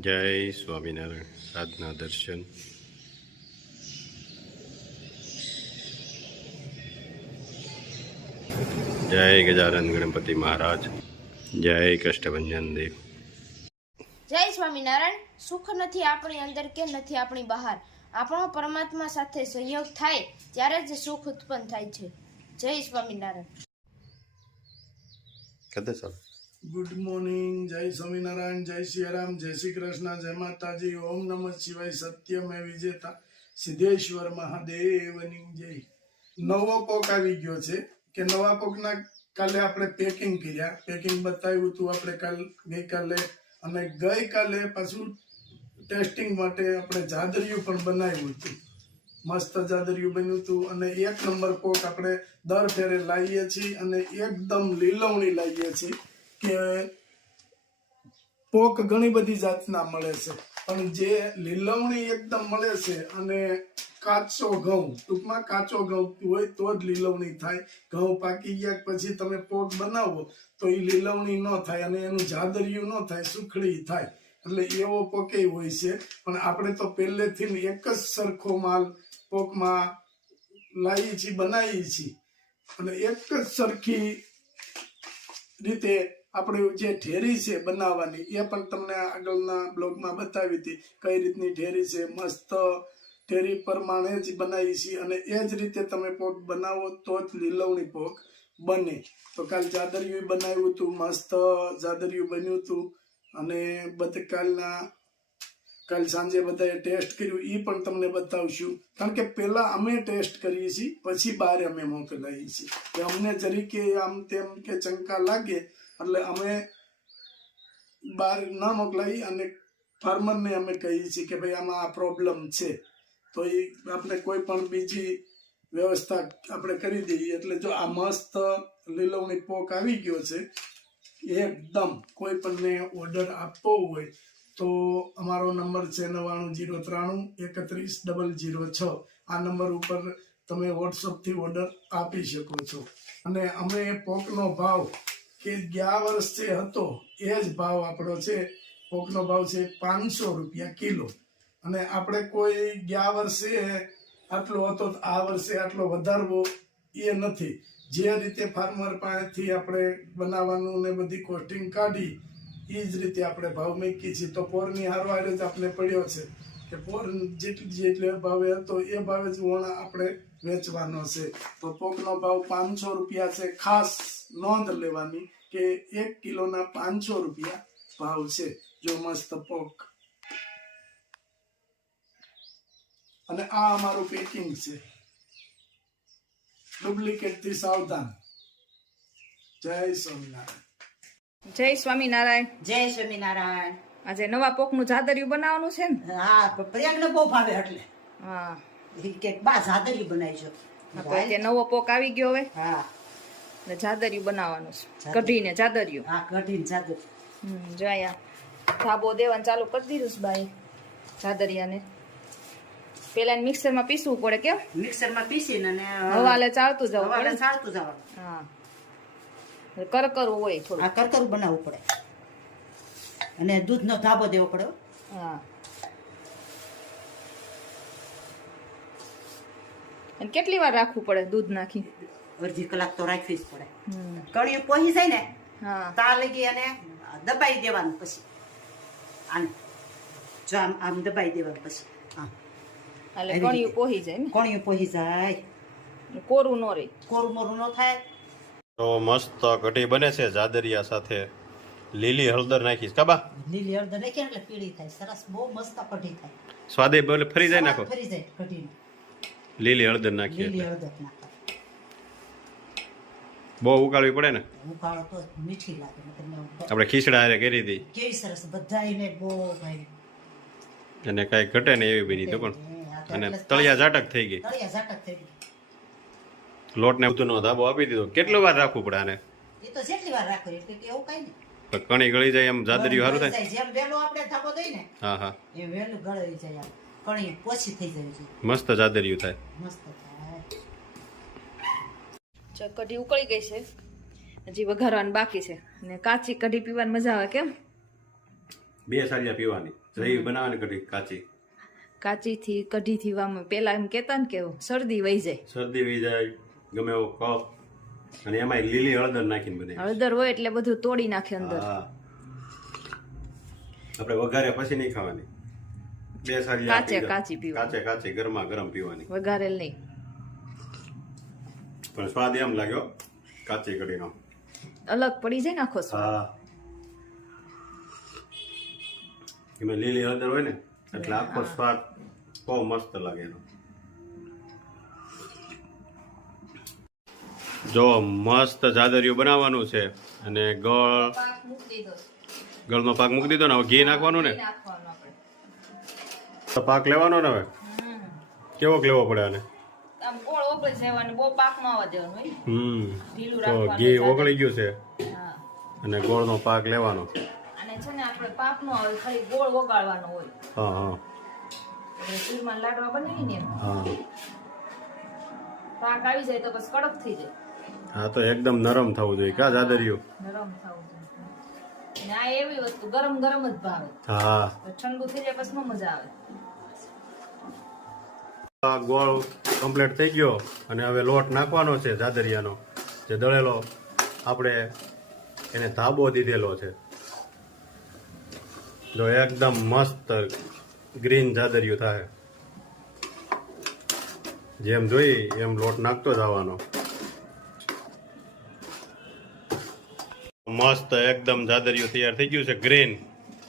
જય સ્વામિનારાયણ. સાધના દર્શન. જય ગજાનન ગણપતિ મહારાજ. જય કષ્ટભંજન દેવ. જય સ્વામિનારાયણ. સુખ નથી આપણી અંદર કે નથી આપણી બહાર. આપણો પરમાત્મા સાથે સહયોગ થાય ત્યારે જ સુખ ઉત્પન્ન થાય છે. જય સ્વામિનારાયણ. કદે ચાલ. Good morning. જય સ્વામિનારાયણ. જય સિયારામ. જય શ્રી કૃષ્ણ. જય માતાજી. ઓમ નમઃ શિવાય. સત્યમે વિજેતા સિદ્ધેશ્વર મહાદેવની જય. નવો પોક આવી ગયો છે કે નવા પોકના કાલે આપણે પેકિંગ કર્યા, પેકિંગ બતાવ્યું હતું આપણે ગઈકાલે, અને ગઈકાલે પાછું ટેસ્ટિંગ માટે આપણે જાદરિયું પણ બનાવ્યું હતું. મસ્ત જાદરિયું બન્યું હતું અને 1 નંબર પોક આપણે દર ફેરે લાવીએ છીએ અને એકદમ લીલવણી લાવીએ છીએ કે પોક ઘણી બધી જાતના મળે છે, પણ જે લીલવણી એકદમ મળે છે અને કાચો ઘઉં, ટૂંકમાં કાચો ઘઉં હોય તો જ લીલવણી થાય. ઘઉં પાકી ગયા પછી તમે પોક બનાવો તો એ લીલવણી ન થાય અને એનું જાદરિયું ન થાય, સુખડી થાય. એટલે એવો પોકે હોય છે. પણ આપણે તો પહેલેથી એક જ સરખો માલ પોકમાં લાવીએ છીએ, બનાવીએ છીએ અને એક જ સરખી રીતે આપણે જે ઠેરી છે બનાવવાની એ પણ તમને આગળના બ્લોગમાં બતાવી હતી કઈ રીતની ઠેરી છે. મસ્ત ઠેરી પ્રમાણે જ બનાવી છે અને એ જ રીતે તમે પોક બનાવો તો જ લીલવણી પોક બને. તો કાલ જાદરિયું બનાવ્યું હતું, મસ્ત જાદરિયું બન્યું હતું અને કાલ સાંજે બધાએ ટેસ્ટ કર્યું, એ પણ તમને બતાવશું. કારણ કે પહેલા અમે ટેસ્ટ કરીએ છીએ પછી બહાર અમે મોકલાવીએ છીએ કે અમને જરીકે આમ તેમ કે ચંકા લાગે એટલે અમે બહાર ના મોકલાવી અને ફાર્મરને અમે કહીએ છીએ કે ભાઈ આમાં આ પ્રોબ્લેમ છે, તો એ આપણે કોઈ પણ બીજી વ્યવસ્થા આપણે કરી દઈએ. એટલે જો આ મસ્ત લીલવણી પોક આવી ગયો છે એકદમ. કોઈ પણને ઓર્ડર આપવો હોય તો અમારો નંબર છે 9903313006. આ નંબર ઉપર તમે વોટ્સઅપથી ઓર્ડર આપી શકો છો. અને અમે પોકનો ભાવ કે ગયા વર્ષે હતો એ જ ભાવ આપણો છે. પોકનો ભાવ છે 500 રૂપિયા કિલો. અને આપણે કોઈ ગયા વર્ષે આટલો હતો આ વર્ષે આટલો વધારવો એ નથી. જે રીતે ફાર્મર પાસેથી આપણે બનાવવાનું ને બધી કોસ્ટિંગ કાઢી એ જ રીતે આપણે ભાવ મૂકીએ છીએ. તો પોરની હારવાર જ આપણે પડ્યો છે કે પોર જેટલે ભાવે હતો એ ભાવે જ વણા આપણે વેચવાનો છે. તો પોકનો ભાવ 500 રૂપિયા છે. ખાસ નોંધ લેવાની કે 1 કિલોના 500 રૂપિયા ભાવ છે. જો મસ્ત પોક. અને આ અમારું પેકિંગ છે. ડુપ્લિકેટ થી સાવધાન. જય સ્વામિનારાયણ. જય સ્વામિનારાયણ. જય સ્વામિનારાયણ. આજે નવા પોકનું જાદરિયું બનાવવાનું છે ને? હા, પ્રિયાંકને બહુ ભાવે એટલે હા કે બા જાદરિયું બનાવીશું. કે નવો પોક આવી ગયો હવે હા, ને જાદરિયું બનાવવાનું છે. કઢીને જાદરિયું. હા, કઢીને જાદરિયું. જો અહીંયા ધાબો દેવાનું ચાલુ કરી દીધું છે બાઈ જાદરિયાને. પેલા મિક્સરમાં પીસવું પડે, કેમ? મિક્સરમાં પીસીને અને હવાલે ચાળતું જવું હવાલે પડે. ચાળતું જવાનું. હા, કરકરું હોય થોડું. આ કરકરું બનાવવું પડે અને દૂધનો ધાબો દેવો પડે. હા, અને કેટલી વાર રાખવું પડે દૂધ નાખી? અડધી કલાક તો રાખવી જ પડે. કળિયું પોહી જાય ને હા, તા લગી અને દબાઈ દેવાનું. પછી આને જો આમ દબાઈ દેવાનું. પછી હા, એટલે કણિયું પોહી જાય ને, કળિયું પોહી જાય, કોરું ન રહે. કોરું મોરું ન થાય. તો મસ્ત કઢી બને છે જાદરિયા સાથે. લીલી હળદર નાખીશ કાબા. લીલી હળદર નાખીએ એટલે પીળી થાય. સરસ, બહુ મસ્ત કઢી થાય. સ્વાદે બોલે ફરી જાય નાખો. ફરી જાય કઢી. લીલી હળદર નાખીએ લીલી એટલે હળદર નાખો. બહુ ઉકાળવી પડે ને. ઉકાળો તો મીઠી લાગે. આપણે ખીચડા હારે કરી હતી કેવી સરસ બધાને બહુ ભાઈ. અને કઈ ઘટે ને એવી બની તો પણ. અને તળિયા ઝાટક થઈ ગઈ. તળિયા ઝાટક થઈ ગઈ. લોટ ને બધું નો ધાબો આપી દીધો. કેટલો વાર રાખવું પડે આને? એ તો જેટલી વાર રાખો એટલે કે એવું કઈ નહીં. તો કણી ગળી જાય એમ જાદરિયું સારું થાય. જેમ વહેલું આપણે ધાબો દઈ ને હા હા, એમ વહેલું ગળાઈ જાય. આમ કણી પોછી થઈ જાય છે. મસ્ત જાદરિયું થાય. મસ્ત થાય. કઢી ઉકળી ગઈ છે, હજી વઘારવાનું બાકી છે. અને કાચી કઢી પીવાની મજા આવે, કેમ? 2 સાલિયા પીવાની. જઈ બનાવવાની કઢી કાચી. કાચીથી કઢીથી વામ પેલા એમ કેતા ને કે શરદી વહી જાય. શરદી વી જાય, ગમે એવો કફ, અને એમાં લીલી હળદર નાખીને બને. હળદર હોય એટલે બધું તોડી નાખે અંદર. હા, આપણે વઘાર્યા પછી નહીં ખાવાની. 2 સાલિયા કાચે કાચી પીવાની. કાચે ગરમા ગરમ પીવાની. વઘારેલ નહીં. પણ સ્વાદ એમ લાગ્યો કાચી કઢીનો. અલગ પડી જાય ને આખો સ્વાદ. હા, એમાં લીલી હળદર હોય ને એટલે આખો સ્વાદ બહુ મસ્ત લાગે એનો. જો મસ્ત જાદરિયું બનાવવાનું છે અને ગળનો પાક મૂકી દીધો ને. હવે ઘી નાખવાનું ને. પાક લેવાનો ને હવે કેવો લેવો પડે આને? આમ ગોળ ઓગળી જવાનું, બહુ પાક ન આવવા દેવાનું હોય. ઢીલું તો રાખવાનું. ઘી ઓગળી ગયું છે હા. અને ગોળનો પાક લેવાનો. અને છે ને આપણે પાક નો આવે, ખાલી ગોળ ઓગાળવાનો હોય. હા હા આપણે ચૂરમાના લાડવા બનાવીએ ને એમ. હા પાક આવી જાય તો બસ કડક થઈ જાય. હા, તો એકદમ નરમ થવું જોઈએ કા જાદરિયું? નરમ થવું જોઈએ. અને આ એવી વસ્તુ ગરમ ગરમ જ ભાવે. હા, ઠંડુ થઈ જાય પછી ન મજા આવે. આ ગોળ કમ્પ્લીટ થઈ ગયો અને હવે લોટ નાખવાનો છે જાદરિયાનો, જે દળેલો આપણે એને ધાબો દીધેલો છે. જો એકદમ મસ્ત ગ્રીન જાદરિયું થાય. જેમ જોઈ એમ લોટ નાખતો જવાનો. મસ્ત એકદમ જાદરિયું તૈયાર થઈ ગયું છે ગ્રીન.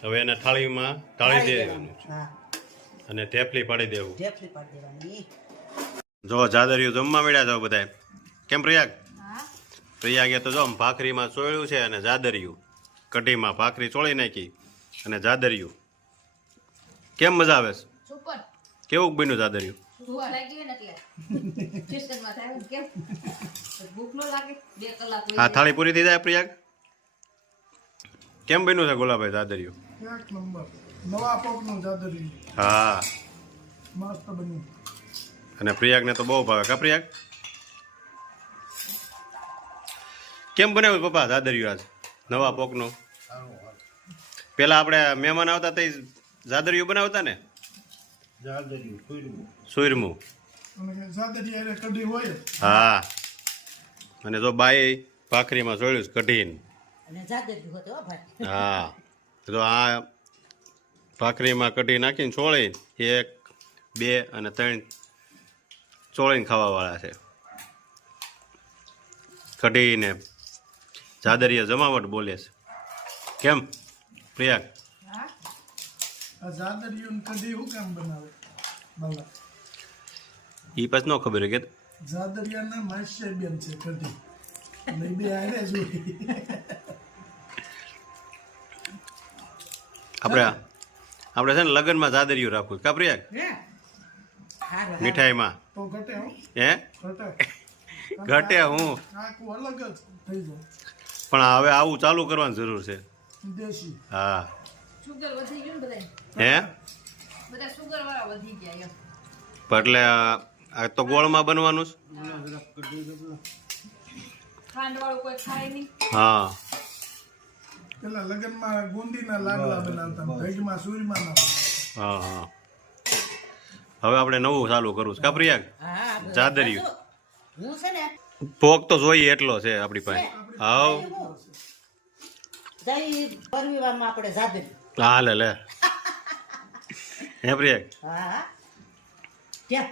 હવે એને થાળીમાં ઢાળી દેવાનું હા, અને થેપલી પાડી દેવું. ઢેફલી પાડી દેવાની. જો જાદરિયું જમવા મળ્યા છો બધા. કેમ પ્રયાગ? પ્રયાગે તો જો આમ ભાખરીમાં ચોળ્યું છે અને જાદરિયું કઢીમાં ભાખરી ચોળી નાખી અને જાદરિયું. કેમ મજા આવે છે? સુપર. કેવું બન્યું જાદરિયું? ભૂખ લાગી હોય ને એટલે સ્ટેશનમાં થાય ને કેમ ભૂખ ન લાગે 2 કલાક આ થાળી પૂરી થઈ જાય પ્રયાગ? કેમ બન્યું છે ગોલાભાઈ જાદરિયું? એક નંબર નવા પોકનું જાદરિયું હા, મસ્ત બન્યું. અને પ્રયાગને તો બહુ ભાવે કા પ્રયાગ? કેમ બનાવ્યું પપ્પા જાદરિયું આજ નવા પોકનું? પેલા આપણે મહેમાન આવતા તે જાદરિયું બનાવતા ને? સુરમું. અને જાદરિયા હારે કઢી હોય. હા, અને જો બાઈ ભાખરીમાં જોયું કઢીને. અને જાદરિયું હોતો હો ભાઈ. હા, તો આ ભાખરીમાં કઢી નાખીને ચોળીને 1, 2 અને 3 ચોળીને ખાવાવાળા છે. કઢીને જાદરિયા જમાવટ બોલે છે. કેમ પ્રયાગ? આ જાદરિયું કઢી હું કેમ બનાવે બાલા? એ પછી ન ખબર હોય કે જાદરિયાના માસ્ટર બેન છે કઢી. એટલે ઈ બે આને જોઈ. આપણે છે ને લગ્નમાં જાદરિયું રાખવું કા પ્રયાગ? હે હારું મીઠાઈમાં તો ઘટે હો, હે ઘટે. ઘટે હું આખું અલગ જ થઈ જાય. પણ હવે આવું ચાલુ કરવાની જરૂર છે. દેશી. હા, સુગર વધી ગયું ને બધા હે બધા સુગર વાળા વધી ગયા એમ. એટલે આ તો ગોળમાં બનવાનું છે. ખાંડ વાળું કોઈ ખાય નહીં. હા, પેલા લગ્નમાં ગુંદીના લાડવા બનાવતા, ભેગમાં સુરીમાં ના. હા હા. હવે આપણે નવું ચાલુ કરવું છે કા પ્રયાગ? હા જાદરિયું. હું છે ને ભોગ તો જોઈએ એટલો છે આપણી પાસે. હાવ દહીં પરવીવામાં આપણે જાદરિયું. હા લે હે પ્રયાગ? હા ત્યાં